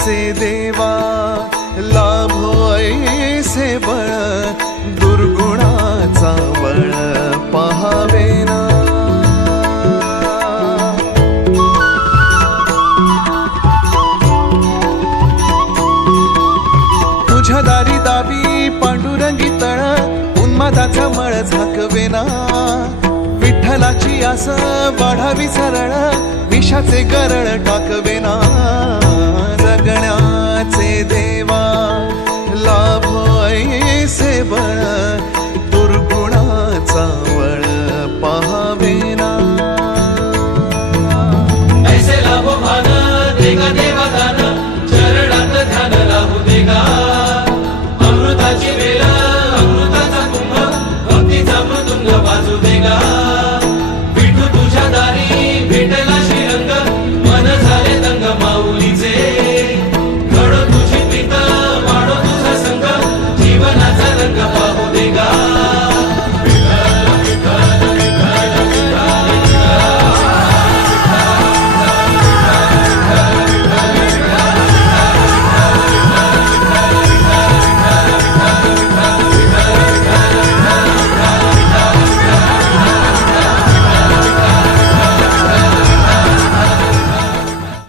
जगाचे देवा लाभो ऐसे बळ दुर्गुणाचा बळ पहावे ना। तुझ्या दारी दावी पांडुरंगी तळ उन्मादाचा मळ झाकवेना। विठ्ठलाची आस वाढावी सरळ विषाचे गरळ टाक